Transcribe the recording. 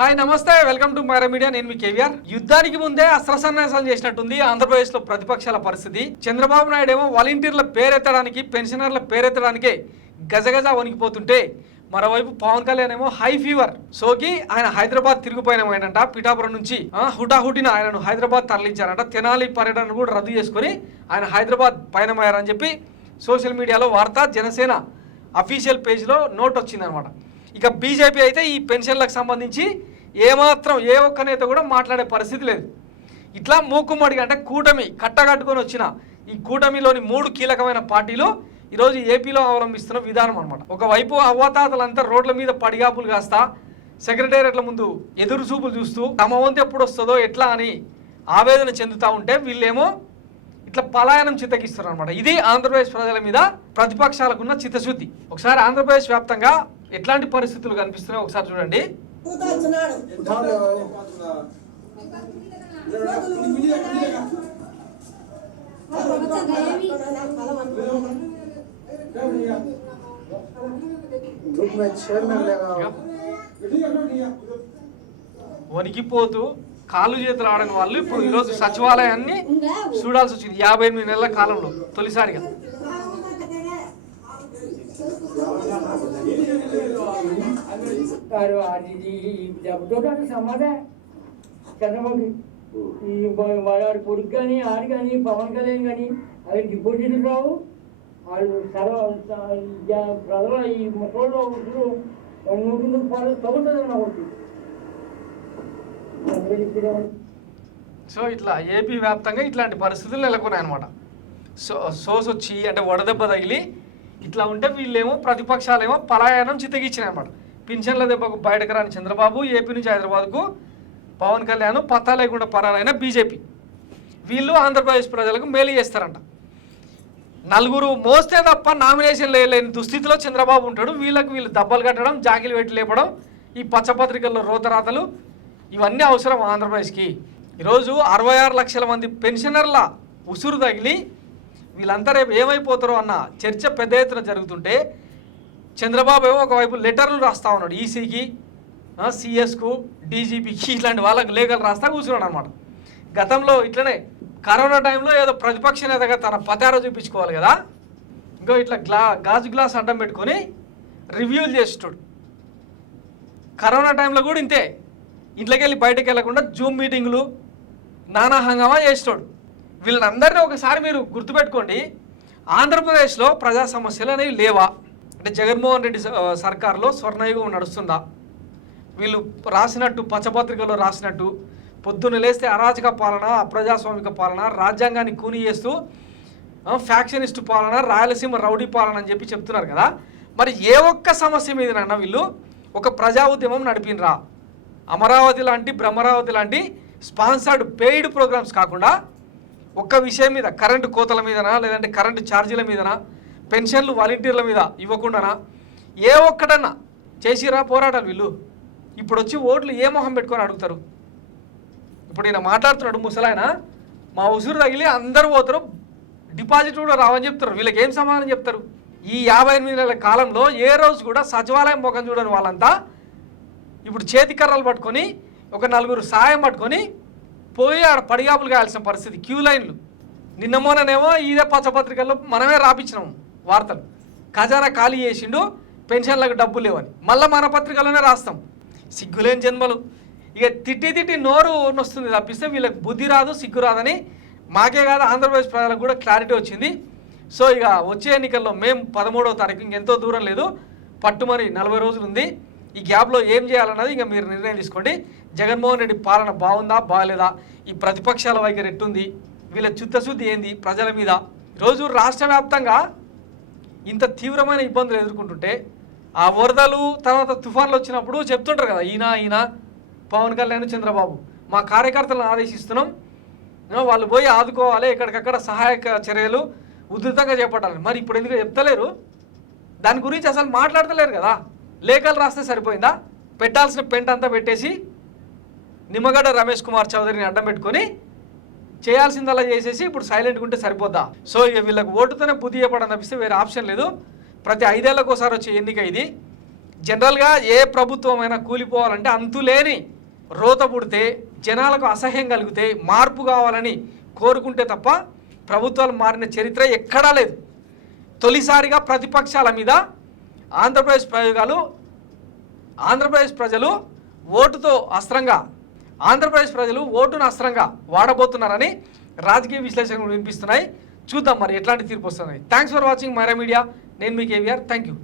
Hi నమస్తే, welcome to Myra media. నేను మీ కేవీఆర్. యుద్ధానికి ముందే అస్త్రసన్యాసాలు చేసినట్టుంది ఆంధ్రప్రదేశ్ లో ప్రతిపక్షాల పరిస్థితి. చంద్రబాబు నాయుడు ఏమో వాలంటీర్ల పేరెత్తడానికి, పెన్షనర్ల పేరెత్తడానికే గజగజ వణికిపోతుంటే, మరోవైపు పవన్ కళ్యాణ్ ఏమో హై ఫీవర్ సోకి ఆయన హైదరాబాద్ తిరిగిపోయినట. పిఠాపురం నుంచి హుటాహుటిన ఆయనను హైదరాబాద్ తరలించారంట. తెనాలి పర్యటన కూడా రద్దు చేసుకుని ఆయన హైదరాబాద్ పయనమయ్యారని చెప్పి సోషల్ మీడియాలో వార్త, జనసేన అఫీషియల్ పేజ్లో నోట్ వచ్చిందనమాట. ఇక బీజేపీ అయితే ఈ పెన్షన్లకు సంబంధించి ఏమాత్రం ఏ ఒక్క నేత కూడా మాట్లాడే పరిస్థితి లేదు. ఇట్లా మూకుమ్మడిగా అంటే కూటమి కట్టగట్టుకొని వచ్చిన ఈ కూటమిలోని 3 కీలకమైన పార్టీలు ఈరోజు ఏపీలో అవలంబిస్తున్న విధానం అనమాట. ఒకవైపు అవ్వాతాతలంతా రోడ్ల మీద పడిగాపులు కాస్తా సెక్రటేరియట్ల ముందు ఎదురు చూపులు చూస్తూ తమ వంతు ఎప్పుడు వస్తుందో ఎట్లా అని ఆవేదన చెందుతూ ఉంటే, వీళ్ళేమో ఇట్లా పలాయనం చిత్తగిస్తున్నారు అనమాట. ఇది ఆంధ్రప్రదేశ్ ప్రజల మీద ప్రతిపక్షాలకున్న చిత్తశుద్ధి. ఒకసారి ఆంధ్రప్రదేశ్ వ్యాప్తంగా ఎట్లాంటి పరిస్థితులు కనిపిస్తున్నాయో ఒకసారి చూడండి. వణికిపోతూ కాళ్ళు చేతులు ఆడని వాళ్ళు ఇప్పుడు ఈరోజు సచివాలయాన్ని చూడాల్సి వచ్చింది 58 నెలల కాలంలో తొలిసారిగా. సమాధే చంద్రబాబు వాడి కొడుకు కానీ ఆడు కానీ పవన్ కళ్యాణ్ కానీ అవి డిపాజిట్లు రావు. వాళ్ళు ప్రజలు ఈ ముసలో తగ్గుతుంది ఒకటి. సో ఇట్లా ఏపీ వ్యాప్తంగా ఇట్లాంటి పరిస్థితులు నెలకొన్నాయి అనమాట. సోస్ వచ్చి అంటే వడదెబ్బ తగిలి ఇట్లా ఉంటే వీళ్ళేమో ప్రతిపక్షాలేమో పలాయనం చిత్తగిచ్చినాయి అనమాట. పింఛన్ల దెబ్బకు బయటకు రాని చంద్రబాబు, ఏపీ నుంచి హైదరాబాద్కు పవన్ కళ్యాణ్, పత్తా లేకుండా పరారైన బీజేపీ, వీళ్ళు ఆంధ్రప్రదేశ్ ప్రజలకు మేలు చేస్తారంట. 4 మోస్తే తప్ప నామినేషన్ లేని దుస్థితిలో చంద్రబాబు ఉంటాడు. వీళ్ళు దెబ్బలు కట్టడం, జాకిలు పెట్టి లేపడం, ఈ పచ్చపత్రికల్లో రోతరాతలు ఇవన్నీ అవసరం ఆంధ్రప్రదేశ్కి. ఈరోజు 66 లక్షల మంది పెన్షనర్ల ఉసురు తగిలి వీళ్ళంతా రేపు ఏమైపోతారో అన్న చర్చ పెద్ద ఎత్తున జరుగుతుంటే, చంద్రబాబు ఏమో ఒకవైపు లెటర్లు రాస్తా ఉన్నాడు. ఈసీకి, సిఎస్కు, డీజీపీకి ఇట్లాంటి వాళ్ళకి లేఖలు రాస్తా కూర్చున్నాడు అనమాట. గతంలో ఇట్లనే కరోనా టైంలో ఏదో ప్రతిపక్ష నేతగా తన పతారో చూపించుకోవాలి కదా, ఇంకో ఇట్లా గాజు గ్లాస్ అడ్డం పెట్టుకొని రివ్యూలు చేస్తాడు. కరోనా టైంలో కూడా ఇంతే, ఇంట్లోకి వెళ్ళి బయటకు వెళ్ళకుండా జూమ్ మీటింగులు నానా హంగామా చేస్తాడు. వీళ్ళందరినీ ఒకసారి మీరు గుర్తుపెట్టుకోండి. ఆంధ్రప్రదేశ్లో ప్రజా సమస్యలు అనేవి లేవా? అంటే జగన్మోహన్ రెడ్డి సర్కారులో స్వర్ణయుగం నడుస్తుందా? వీళ్ళు రాసినట్టు పచ్చపత్రికలో రాసినట్టు పొద్దున్న లేస్తే అరాచక పాలన, అప్రజాస్వామిక పాలన, రాజ్యాంగాన్ని కూని చేస్తూ ఫ్యాక్షనిస్టు పాలన, రాయలసీమ రౌడీ పాలన అని చెప్పి చెప్తున్నారు కదా. మరి ఏ ఒక్క సమస్య మీదనన్నా వీళ్ళు ఒక ప్రజా ఉద్యమం నడిపినరా? అమరావతి లాంటి, బ్రహ్మరావతి లాంటి స్పాన్సర్డ్ పెయిడ్ ప్రోగ్రామ్స్ కాకుండా ఒక్క విషయం మీద, కరెంటు కోతల మీదనా, లేదంటే కరెంటు ఛార్జీల మీదనా, పెన్షన్లు వాలంటీర్ల మీద ఇవ్వకుండానా ఏ ఒక్కటన్నా చేసిరా పోరాటాలు వీళ్ళు? ఇప్పుడు వచ్చి ఓట్లు ఏ మొహం పెట్టుకొని అడుగుతారు? ఇప్పుడు ఈయన మాట్లాడుతున్నాడు ముసలాయన, మా ఉసురు తగిలి అందరూ పోతారు, డిపాజిట్ కూడా రావని చెప్తారు. వీళ్ళకి ఏం సమాధానం చెప్తారు? ఈ 58 నెలల కాలంలో ఏ రోజు కూడా సచివాలయం ముఖం చూడని వాళ్ళంతా ఇప్పుడు చేతికర్రలు పట్టుకొని ఒక 4 సాయం పట్టుకొని పోయి ఆడ పడిగాపులు కాయాల్సిన పరిస్థితి, క్యూ లైన్లు. నిన్న మొన్ననేమో ఇదే పచ్చపత్రికల్లో మనమే రాపించినాము వార్తలు, ఖజానా ఖాళీ చేసిండు, పెన్షన్లకు డబ్బులు లేవని. మళ్ళీ మన పత్రికలోనే రాస్తాం. సిగ్గులేని జన్మలు. ఇక తిట్టి నోరు నొస్తుంది తప్పిస్తే వీళ్ళకి బుద్ధి రాదు, సిగ్గు రాదని మాకే కాదు ఆంధ్రప్రదేశ్ ప్రజలకు కూడా క్లారిటీ వచ్చింది. సో ఇక వచ్చే ఎన్నికల్లో మేము 13వ తారీఖు, ఇంకెంతో దూరం లేదు, పట్టుమని 40 రోజులు ఉంది. ఈ గ్యాప్లో ఏం చేయాలన్నది ఇక మీరు నిర్ణయం తీసుకోండి. జగన్మోహన్ రెడ్డి పాలన బాగుందా బాగాలేదా, ఈ ప్రతిపక్షాల వైఖరి ఎట్టుంది, వీళ్ళ చిత్తశుద్ధి ఏంది ప్రజల మీద? ఈరోజు రాష్ట్ర వ్యాప్తంగా ఇంత తీవ్రమైన ఇబ్బందులు ఎదుర్కొంటుంటే, ఆ వరదలు తర్వాత తుఫాన్లు వచ్చినప్పుడు చెప్తుంటారు కదా, ఈయన పవన్ కళ్యాణ్, చంద్రబాబు మా కార్యకర్తలను ఆదేశిస్తున్నాం, వాళ్ళు పోయి ఆదుకోవాలి, ఎక్కడికక్కడ సహాయక చర్యలు ఉధృతంగా చేపట్టాలి. మరి ఇప్పుడు ఎందుకు చెప్తలేరు? దాని గురించి అసలు మాట్లాడతలేరు కదా. లేఖలు రాస్తే సరిపోయిందా? పెట్టాల్సిన పెంట అంతా పెట్టేసి నిమ్మగడ్డ రమేష్ కుమార్ చౌదరిని అడ్డం పెట్టుకొని చేయాల్సిందలా చేసేసి ఇప్పుడు సైలెంట్గా ఉంటే సరిపోద్దా? సో ఇక వీళ్ళకి ఓటుతోనే బుద్ధి చెప్పడం తప్పిస్తే వేరే ఆప్షన్ లేదు. ప్రతి 5 ఏళ్ళకోసారి వచ్చే ఎన్నిక ఇది. జనరల్గా ఏ ప్రభుత్వమైనా కూలిపోవాలంటే అంతులేని రోత పుడితే జనాలకు అసహ్యం కలిగితే మార్పు కావాలని కోరుకుంటే తప్ప ప్రభుత్వాలు మారిన చరిత్ర ఎక్కడా లేదు. తొలిసారిగా ప్రతిపక్షాల మీద ఆంధ్రప్రదేశ్ ప్రజలు ఓటును అస్త్రంగా వాడబోతున్నారని రాజకీయ విశ్లేషణలు వినిపిస్తున్నాయి. చూద్దాం మరి ఎట్లాంటి తీర్పు వస్తున్నాయి. Thanks for watching Myra media. నేను మీ కేవీఆర్. Thank you.